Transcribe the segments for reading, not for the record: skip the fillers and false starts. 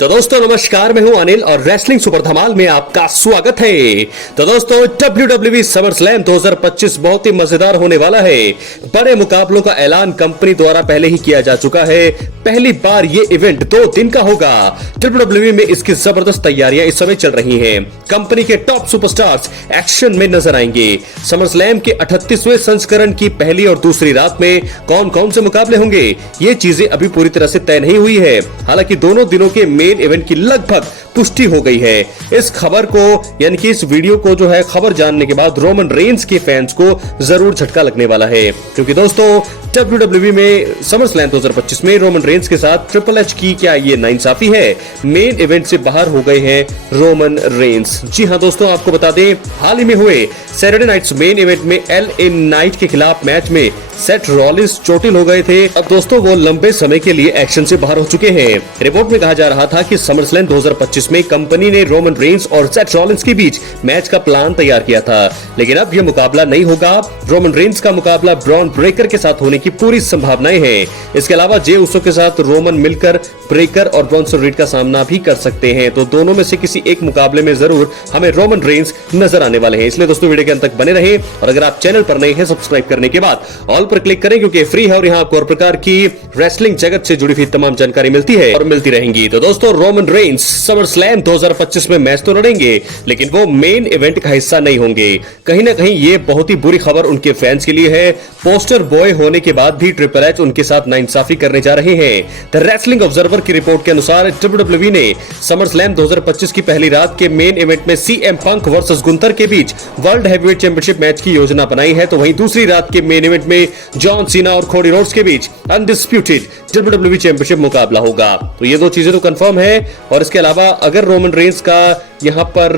तो दोस्तों नमस्कार, मैं हूं अनिल और रेसलिंग सुपर धमाल में आपका स्वागत है। तो दोस्तों WWE समरस्लैम 2025 बहुत ही मजेदार होने वाला है। बड़े मुकाबलों का ऐलान कंपनी द्वारा पहले ही किया जा चुका है। पहली बार ये इवेंट 2 दिन का होगा। WWE में इसकी जबरदस्त तैयारियां इस समय चल रही हैं। कंपनी के टॉप सुपरस्टार्स एक्शन में नजर आएंगे। समरस्लैम के 38वें संस्करण की पहली और दूसरी रात में कौन कौन से मुकाबले होंगे, ये चीजें अभी पूरी तरह से तय नहीं हुई है। हालांकि दोनों दिनों के मेन इवेंट की लगभग पुष्टि हो गई है। इस खबर को यानी कि इस वीडियो को जो है खबर जानने के बाद रोमन रेंस के फैंस को जरूर झटका लगने वाला है, क्योंकि दोस्तों WWE में समरस्लैम 2025 में रोमन रेंस के साथ ट्रिपल एच की क्या ये नाइंसाफी है। मेन इवेंट से बाहर हो गए हैं रोमन रेंस। जी हां दोस्तों, आपको बता दें हाल ही में हुए सैटरडे नाइट्स मेन इवेंट में LA नाइट के खिलाफ मैच में सेथ रॉलिंस चोटिल हो गए थे। अब दोस्तों वो लंबे समय के लिए एक्शन से बाहर हो चुके हैं। रिपोर्ट में कहा जा रहा था कि समरस्लैम 2025 में कंपनी ने रोमन रेंस और सेथ रॉलिंस के बीच मैच का प्लान तैयार किया था, लेकिन अब यह मुकाबला नहीं होगा। रोमन रेंस का मुकाबला ब्रॉन ब्रेकर के साथ होने की पूरी संभावनाएं हैं। इसके अलावा जे उसो के साथ रोमन मिलकर ब्रेकर और ब्रॉन्सन रीड का सामना भी कर सकते हैं। तो दोनों में से किसी एक मुकाबले में जरूर हमें रोमन रेंस नजर आने वाले हैं। इसलिए दोस्तों वीडियो के अंत तक बने रहे, और अगर आप चैनल पर नए हैं सब्सक्राइब करने के बाद ऑल पर क्लिक करें, क्योंकि फ्री है और यहाँ आपको हर प्रकार की रेसलिंग जगत से जुड़ी हुई तमाम जानकारी मिलती है और मिलती रहेंगी। तो दोस्तों रोमन रेंस समरस्लैम 2025 में मैच तो लड़ेंगे, लेकिन वो मेन इवेंट का हिस्सा नहीं होंगे। कहीं ना कहीं ये बहुत ही बुरी खबर उनके फैंस के लिए है। पोस्टर बॉय होने के बाद भी ट्रिपल एच उनके साथ नाइंसाफी करने जा रहे हैं। द रेसलिंग ऑब्जर्वर की रिपोर्ट के अनुसार WWE ने समरस्लैम 2025 की पहली रात के मेन इवेंट में CM पंक वर्सेस गुंथर के बीच वर्ल्ड हैवीवेट चैंपियनशिप मैच की योजना बनाई है। तो वहीं दूसरी रात के मेन इवेंट में जॉन सीना और कोडी रोड्स के बीच अनडिस्प्यूटेड WWE चैंपियनशिप मुकाबला होगा। तो ये दो चीजें तो कंफर्म है। और इसके अलावा अगर रोमन रेंस का यहाँ पर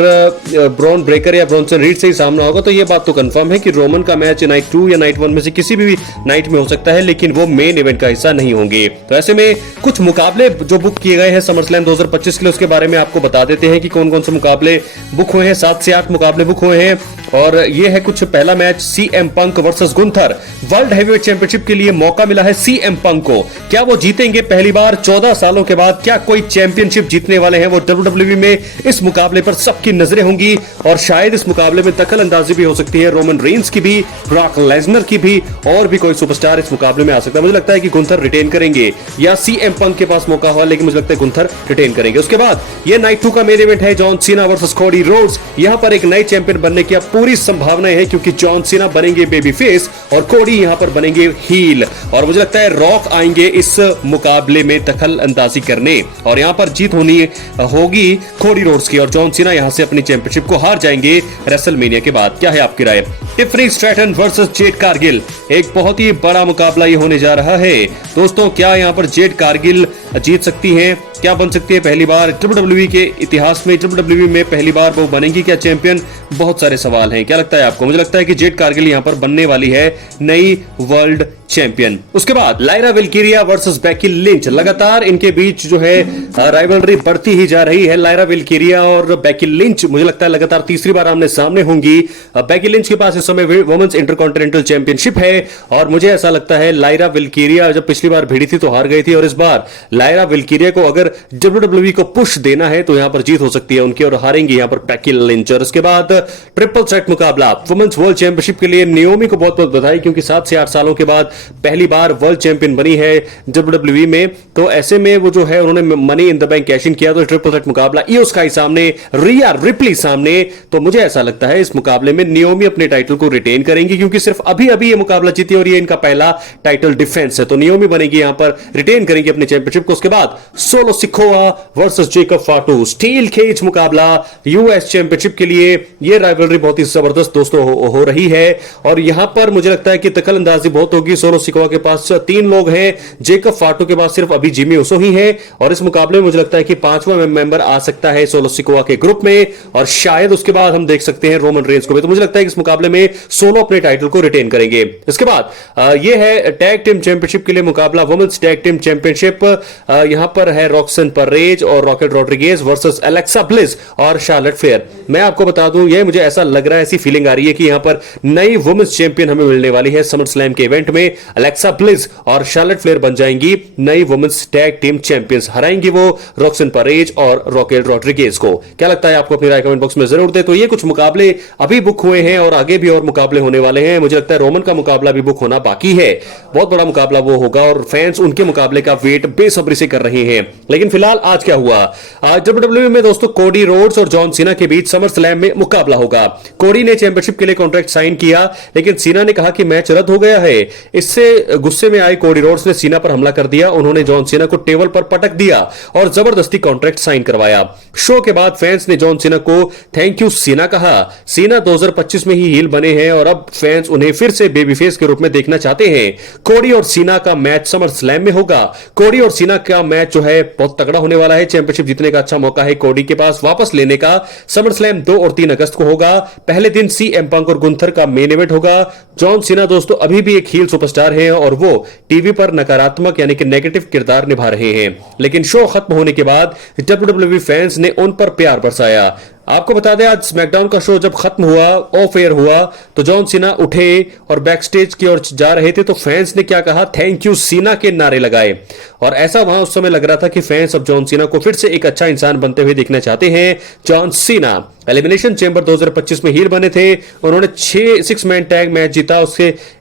ब्रॉन ब्रेकर या ब्रॉन्सन रीड से ही सामना होगा, तो ये बात तो कंफर्म है कि रोमन का मैच नाइट 2 या नाइट 1 में से किसी भी नाइट में हो सकता है, लेकिन वो मेन इवेंट का हिस्सा नहीं होंगे। तो ऐसे में कुछ मुकाबले जो बुक किए गए हैं समरस्लैम 2025 के लिए, उसके बारे में आपको बता देते हैं कि कौन कौन से मुकाबले बुक हुए हैं। 7 से 8 मुकाबले बुक हुए हैं, और ये है कुछ। पहला मैच CM पंक versus Gunther. World heavyweight championship के लिए मौका मिला है CM पंक को। क्या वो जीतेंगे पहली बार 14 सालों के बाद? क्या कोई चैंपियनशिप जीतने वाले हैं वो WWE में? इस मुकाबले पर सबकी नजरें होंगी, और शायद इस मुकाबले में दखल अंदाजी भी हो सकती है रोमन रेंस की भी, ब्रॉक लेसनर की भी, और भी कोई सुपरस्टार इस मुकाबले में आ सकता है। मुझे लगता है कि गुंथर रिटेन करेंगे, या CM पंक के पास मौका हुआ, लेकिन मुझे लगता है गुंथर रिटेन करेंगे। उसके बाद ये नाइट 2 का मेन इवेंट है John Cena versus Cody Rhodes. यहां पर एक नए चैंपियन बनने की पूरी संभावनाएं हैं, क्योंकि जॉन सीना बनेंगे बेबी फेस और कोडी यहां पर बनेंगे हील। और मुझे लगता है रॉक आएंगे इस मुकाबले में दखल अंदाजी करने, और यहां पर जीत होगी कोडी रोड्स की, और जॉन सीना यहां से अपनी चैंपियनशिप को हार जाएंगे रेसलमेनिया के बाद। क्या है आपकी राय? Tiffany Stratton versus Jade Cargill, एक बहुत ही बड़ा मुकाबला ये होने जा रहा है। दोस्तों क्या यहां पर जेड कारगिल जीत सकती हैं? क्या बन सकती है पहली बार WWE के इतिहास में? WWE में पहली बार वो बनेंगी क्या चैंपियन? बहुत सारे सवाल हैं। क्या लगता है आपको? मुझे लगता है कि जेड कारगिल यहां पर बनने वाली है नई वर्ल्ड चैंपियन। उसके बाद लायरा विल्किरिया वर्सेस बेकी लिंच। लगातार इनके बीच जो है राइवलरी बढ़ती ही जा रही है। लायरा विल्किरिया और बेकी लिंच मुझे लगता है लगातार तीसरी बार आमने सामने होंगी। बेकी लिंच के पास इस समय वुमेन्स इंटरकॉन्टिनेंटल चैंपियनशिप है, और मुझे ऐसा लगता है लायरा विल्किरिया जब पिछली बार भिड़ी थी तो हार गई थी, और इस बार लायरा विल्किरिया को अगर WWE को पुश देना है तो यहां पर जीत हो सकती है उनकी, और हारेंगी यहां पर बेकी लिंच। और इसके बाद ट्रिपल थ्रेट मुकाबला वुमेन्स वर्ल्ड चैंपियनशिप के लिए नियोमी को बहुत बहुत बधाई, क्योंकि 7 से 8 सालों के बाद पहली बार वर्ल्ड चैंपियन बनी है WWE में। तो ऐसे में वो जो है उन्होंने money in the bank cash in किया। तो ट्रिपल थ्रेट मुकाबला इयो स्काई सामने, रिया रिप्ली सामने। तो मुझे ऐसा लगता है इस मुकाबले में नियोमी अपने टाइटल को रिटेन करेंगी, क्योंकि सिर्फ अभी अभी ये मुकाबला जीती और ये इनका पहला टाइटल डिफेंस है। तो नियोमी बनेगी यहां पर, रिटेन करेंगी अपनी चैंपियनशिप को। उसके बाद Solo Sikoa versus Jacob Fatu, steel cage मुकाबला US चैंपियनशिप के लिए। ये राइवलरी बहुत ही जबरदस्त दोस्तों हो रही है, और यहां पर मुझे लगता है कि दखल अंदाजी बहुत होगी। सोलो सिकोआ के पास 3 लोग हैं, जेकब फाटू के पास सिर्फ अभी जिमी उसो ही है, और इस मुकाबले में मुझे लगता है कि 5वां मेंबर आ सकता है सोलो सिकोआ के ग्रुप में, और शायद उसके बाद हम देख सकते हैं रोमन रेंस को भी। तो मुझे लगता है कि इस मुकाबले में सोलो अपने टाइटल को रिटेन करेंगे। इसके बाद ये है टैग टीम चैंपियनशिप के लिए मुकाबला, वुमेन्स टैग टीम चैंपियनशिप। यहां पर है रॉक्सन परेज और rocket Rodriguez versus Alexa bliss और शार्लेट फेयर। मैं आपको बता दूं, ये मुझे ऐसा लग रहा है, ऐसी फीलिंग आ रही है कि यहां पर नई वुमेन्स चैंपियन हमें मिलने वाली है समरस्लैम के इवेंट में। अलेक्सा ब्लिस और शार्लेट फ्लेयर बन जाएंगी नई वुमेन्स टैग टीम चैंपियंस। हराएंगी वो रॉक्सन परेज और रॉकेल रॉड्रिगेज को। क्या लगता है आपको? अपनी राय कमेंट बॉक्स में जरूर दे। तो ये कुछ मुकाबले अभी बुक हुए हैं और आगे भी और मुकाबले होने वाले हैं। मुझे लगता है रोमन का मुकाबला भी बुक होना बाकी है। बहुत बड़ा मुकाबला वो होगा और फैंस उनके मुकाबले का वेट बेसब्री से कर रहे हैं। लेकिन फिलहाल आज क्या हुआ? आज WWE में दोस्तों कोडी रोड्स और जॉन सीना के बीच समर स्लैम में मुकाबला होगा। कोडी ने चैंपियनशिप के लिए कॉन्ट्रैक्ट साइन किया, लेकिन सीना ने कहा कि मैच रद्द हो गया है। इससे गुस्से में आए कोडी रोड्स ने सीना पर हमला कर दिया। उन्होंने जॉन सीना को टेबल पर पटक दिया और जबरदस्ती कॉन्ट्रैक्ट साइन करवाया। शो के बाद फैंस ने जॉन सीना को थैंक यू सीना कहा। सीना 2025 में ही हील बने हैं और अब फैंस उन्हें फिर से बेबी फेस के रूप में देखना चाहते हैं। कोडी और सीना का मैच समर स्लैम में होगा। कोडी और सीना का मैच जो है बहुत तगड़ा होने वाला है। चैंपियनशिप जीतने का अच्छा मौका है कोडी के पास वापस लेने का। समर स्लैम 2 और 3 अगस्त को होगा। पहले दिन सीएम पंक और गुंथर का मेन इवेंट होगा। जॉन सीना दोस्तों अभी भी एक हील सुपरस्टार हैं और वो टीवी पर नकारात्मक यानी कि नेगेटिव किरदार निभा रहे हैं। लेकिन शो खत्म होने के बाद WWE फैंस ने उन पर प्यार बरसाया। आपको बता दें, आज स्मैकडाउन का शो जब खत्म हुआ, ऑफ एयर हुआ, तो जॉन सीना उठे और बैक स्टेज की ओर जा रहे थे तो फैंस ने क्या कहा? थैंक यू सीना के नारे लगाए। और ऐसा वहां उस समय लग रहा था कि फैंस अब जॉन सीना को फिर से एक अच्छा इंसान बनते हुए देखना चाहते हैं। जॉन सीना एलिमिनेशन चैंबर 2025 में हील बने थे। उन्होंने 6 मैन टैग मैच जीता।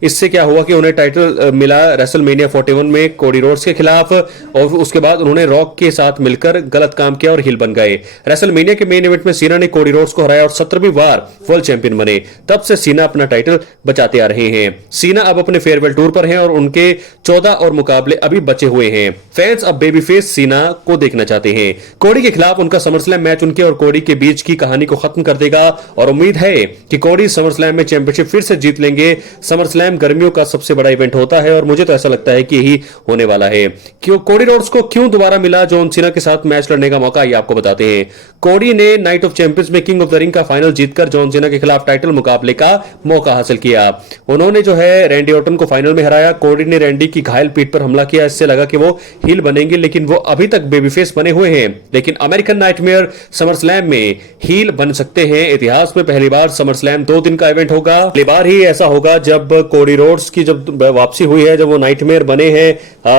इससे क्या हुआ कि उन्हें टाइटल मिला रेसलमेनिया 41 में कोडी रोड्स के खिलाफ और उसके बाद उन्होंने रॉक के साथ मिलकर गलत काम किया और हील बन गए। रेसलमेनिया के मेन इवेंट में सीना ने कोडी रोड्स को हराया और 17वीं बार वर्ल्ड चैंपियन बने। तब से सीना अपना टाइटल बचाते आ रहे हैं। सीना अब अपने फेयरवेल टूर पर हैं और उनके 14 और मुकाबले अभी बचे हुए हैं। फैंस अब बेबी फेस सीना को देखना चाहते हैं। कोडी के खिलाफ उनका समरस्लैम मैच उनके और कोडी के बीच की कहानी को खत्म कर देगा और उम्मीद है कि कोडी समरस्लैम में चैंपियनशिप फिर से जीत लेंगे। समरस्लैम गर्मियों का सबसे बड़ा इवेंट होता है और मुझे तो ऐसा लगता है कि यही होने वाला है। क्यों कोडी रोड्स को क्यों दोबारा मिला जॉन सीना के साथ मैच लड़ने का मौका, ये आपको बताते हैं। कोडी ने नाइट ऑफ चैंपियंस में किंग ऑफ द रिंग का फाइनल जीतकर जॉन सीना के खिलाफ टाइटल मुकाबले का मौका हासिल किया। उन्होंने जो है रैंडी ऑर्टन को फाइनल में हराया। कोडी ने रैंडी की घायल पीठ पर हमला किया। इससे लगा कि वो हील बनेंगे, लेकिन वो अभी तक बेबी फेस बने हुए हैं। लेकिन अमेरिकन नाइटमेयर समरस्लैम में हील बन सकते हैं। इतिहास में पहली बार समरस्लैम 2 दिन का इवेंट होगा। पहली बार ही ऐसा होगा जब कोडी रोड्स की जब वापसी हुई है, जब वो नाइटमेयर बने हैं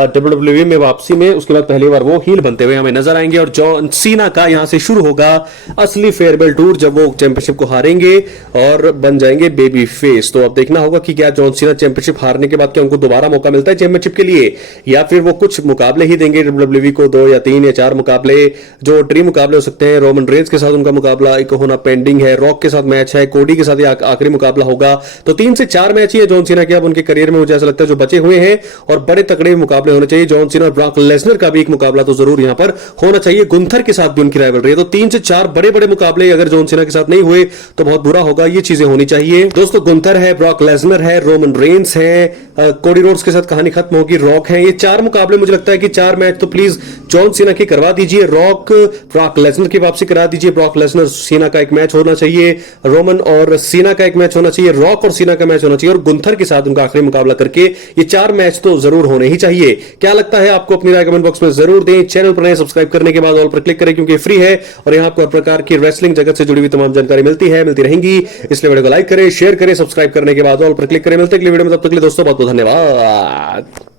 WWE में वापसी में, उसके बाद पहली बार वो हील बनते हुए हमें नजर आएंगे। और जॉन सीना का यहां से शुरू होगा असली फेयरवेल टूर जब वो चैंपियनशिप को हारेंगे और बन जाएंगे बेबी फेस। तो अब देखना होगा कि क्या जॉन सीना चैंपियनशिप हारने के बाद क्या उनको दोबारा मौका मिलता है चैंपियनशिप के लिए, या फिर वो कुछ मुकाबले ही देंगे WWE को, 2 या 3 या 4 मुकाबले जो ड्रीम मुकाबले हो सकते हैं। रोमन रेंज के साथ उनका मुकाबला एक होना पेंडिंग है, रॉक के साथ मैच है, कोडी के साथ आखिरी मुकाबला होगा। तो 3 से 4 मैच ही है जॉन सीना के अब उनके करियर में, मुझे ऐसा लगता है, जो बचे हुए हैं और बड़े तगड़े मुकाबले होने चाहिए। जॉन सीना और ब्रॉक लेसनर का भी एक मुकाबला तो जरूर यहां पर होना चाहिए। गुंथर के साथ भी उनकी राइवलरी है। तो 3 से 4 बड़े बड़े मुकाबले अगर जॉन सीना के साथ नहीं हुए तो बहुत बुरा होगा। ये चीजें होनी चाहिए दोस्तों। गुंथर है, ब्रॉक लेसनर है, रोमन रेंस है, कोडी रोड्स के साथ कहानी खत्म होगी, रॉक है। ये 4 मुकाबले मुझे लगता है कि 4 मैच तो प्लीज जॉन सीना की करवा दीजिए। रॉक ब्रॉक लेसनर की वापसी करा दीजिए। ब्रॉक लेसनर सीना का एक मैच होना चाहिए। रोमन और सीना का एक मैच होना चाहिए। रॉक और सीना का मैच होना चाहिए और गुंथर के साथ उनका आखिरी मुकाबला करके ये 4 मैच तो जरूर होने ही चाहिए। क्या लगता है आपको? अपनी राय कमेंट बॉक्स में जरूर दें। चैनल पर नए सब्सक्राइब करने के बाद ऑल पर क्लिक करें क्योंकि फ्री है और यहां आपको हर प्रकार की रेसलिंग जगत से जुड़ी हुई तमाम जानकारी मिलती रहेंगी। इसलिए वीडियो को लाइक करें, शेयर करें, सब्सक्राइब करने के बाद ऑल पर क्लिक करें। मिलते हैं अगली वीडियो में, तब तक के लिए दोस्तों बहुत बहुत धन्यवाद।